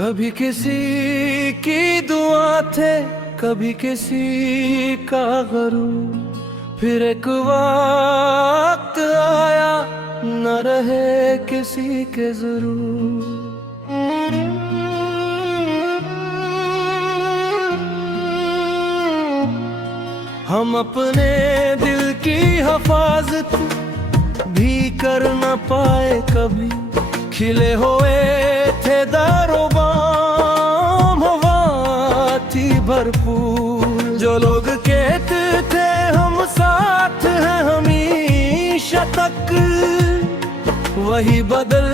कभी किसी की दुआ थे, कभी किसी का गरूर, फिर एक वक्त आया न रहे किसी के जरूर। हम अपने दिल की हिफाजत भी कर न पाए कभी, खिले हुए थे दरो बाम, हवा थी भरपूर। जो लोग कहते थे हम साथ हैं हमेशा तक, वही बदल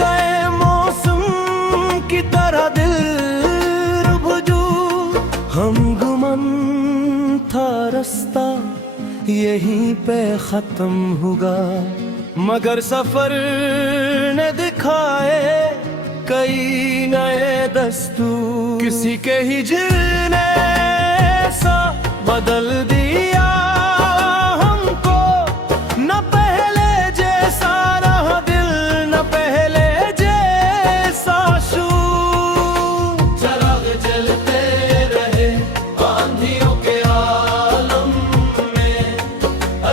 गए मौसम की तरह दिल रुबजू। हम गुमन था रास्ता यहीं पे खत्म होगा, मगर सफर ने दिखाए कई नए दस्तूर। किसी के हिजर ने सा बदल दिया हमको, न पहले जैसा रहा दिल, न पहले जैसा शूर। चराग जलते रहे आंधियों के आलम में,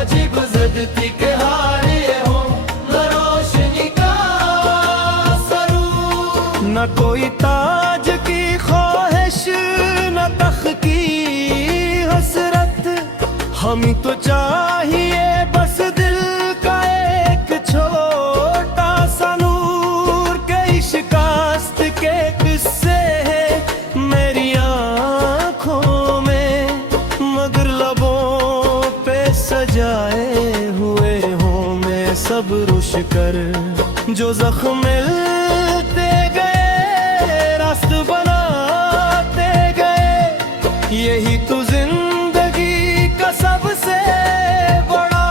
अजीब ज़िद्दी के न कोई ताज की ख्वाहिश, न तख्त की हसरत, हमें तो चाहिए बस दिल का एक छोटा सा नूर। के शिकस्त के किस्से हैं मेरी आँखों में, मगर लबों पे सजाए हुए हों मैं सब रुश कर। जो जख्म मिलते बनाते गए, यही तो जिंदगी का सबसे बड़ा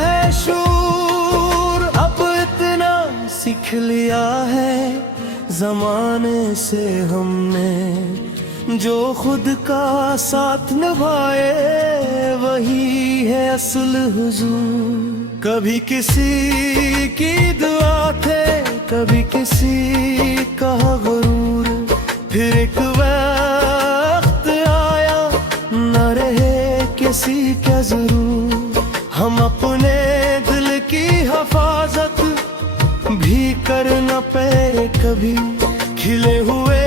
है शूर। अब इतना सीख लिया है जमाने से हमने, जो खुद का साथ निभाए वही है असल हुजूर। कभी किसी की दुआ थे, कभी किसी का गरूर, फिर एक वक्त आया न रहे किसी का जरूर। हम अपने दिल की हिफाजत भी कर न पाए कभी, खिले हुए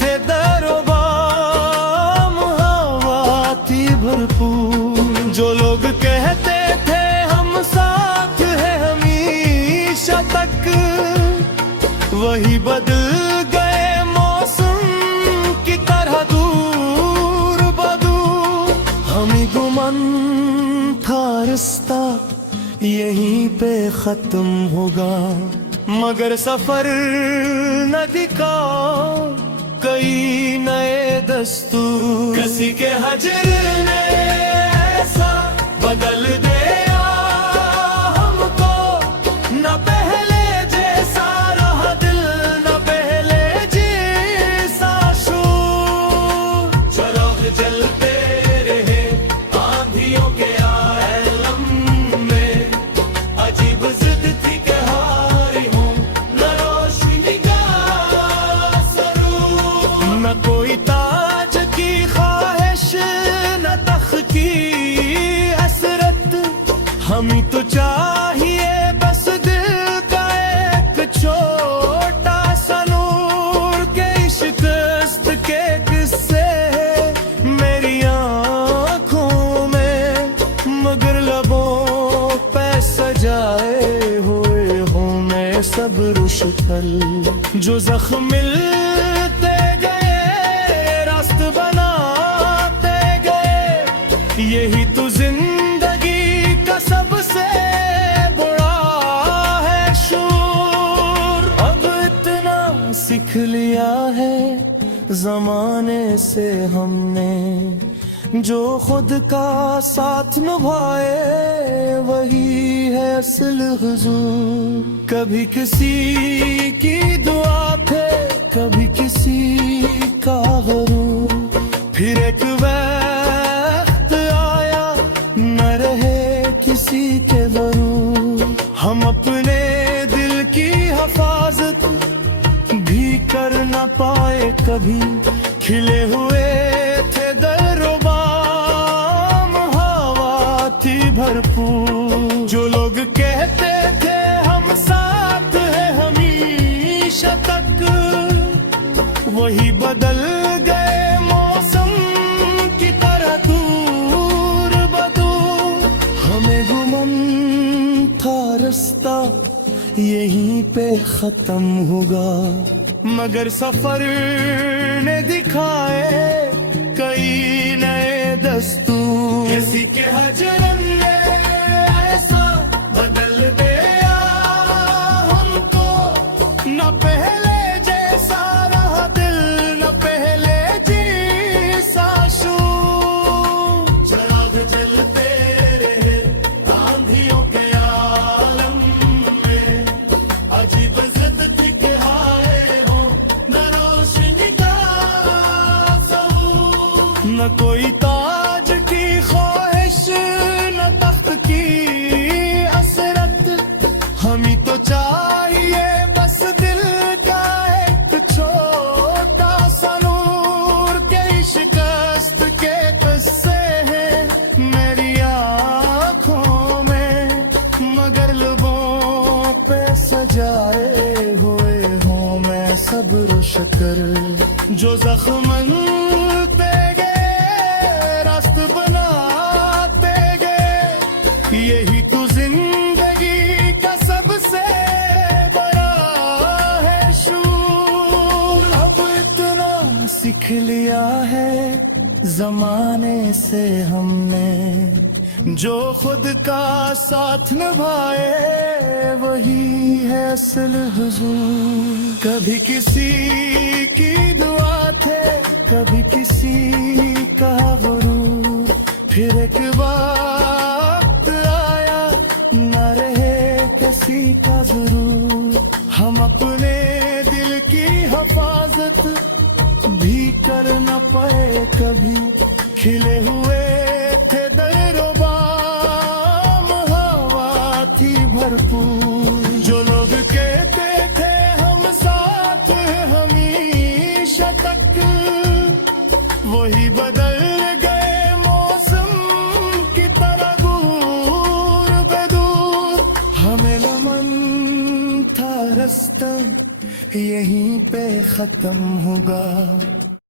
थे दरो बाम, हवा थी भरपूर। जो लोग कहते थे हम साथ हैं हमेशा तक, वही बदल गए मौसम की तरह दूर बदूर। हमें गुमन था रास्ता यहीं पे खत्म होगा, मगर सफर न दिखा कई नए दस्तूर। किसी के हजर ने ऐसा बदल दिया हमको, न पहले जैसा रहा दिल, न पहले जैसा शूर। चराग जलते रहे आंधियों के आलम में, अजीब जिद थी कि हारी हूँ न रोशनी का सरूर। न कोई ताज की ख्वाहिश, न तख्त की हसरत, हमें तो चाहिए बस दिल का एक छोटा सा नूर। के शिकस्त के किस्से मेरी आँखों में, मगर लबों पे सजाए हुए हों मैं सब रुशफल। जो जख्म मिलते गए रास्त बनाते गए, यही तो जिंदगी का सबसे बड़ा है शूर। अब इतना सीख लिया है जमाने से हमने, जो खुद का साथ निभाए वही है असल हुजूर। कभी किसी की दुआ थे, कभी किसी का गरूर, फिर एक वक्त आया न रहे किसी के जरूर। हम अपने दिल की हिफाजत भी कर न पाए कभी। खिले हुए थे दरोबाम, हवा थी भरपूर। जो लोग कहते थे हम साथ हैं हमेशा तक, वही बदल गए मौसम की तरह दूर बदूर। हमें गुमन था रास्ता यहीं पे खत्म होगा, मगर सफर ने दिखाए कई नए दस्तूर। किसी के हजरन ने ऐसा बदल दिया हमको, न पहले जैसा रहा दिल, न पहले जैसा शूर। चिराग जलते रहे आंधियों के आलम में, अजीब जिद थी कि हाय हो न रोशनी का ज़हूर। न कोई ताज की ख्वाहिश, न तख्त की असरत, हमें तो चाहिए बस दिल का एक छोटा सा नूर। के शिकस्त के किस्से हैं मेरी आँखों में, मगर लबों पे सजाए हुए हूँ मैं सब्र शकर। जो जख्म मनते गए रास्त बनाते गए, यही तो जिंदगी का सबसे बड़ा है शूर। अब इतना सीख लिया है जमाने से हमने, जो खुद का साथ निभाए वही है असल हुजूर। कभी किसी की दुआ थे, कभी किसी का गुरूर, फिर एक वक्त आया न रहे किसी का जरूर। हम अपने दिल की हिफाजत भी कर न पाए कभी। खिले हुए थे दरोबाम, हवा थी भरपूर। जो लोग कहते थे हम साथ हैं हमेशा तक, वही बदल गए मौसम की तरह दूर बेदूर। हमें लमन था रास्ता यहीं पे खत्म होगा,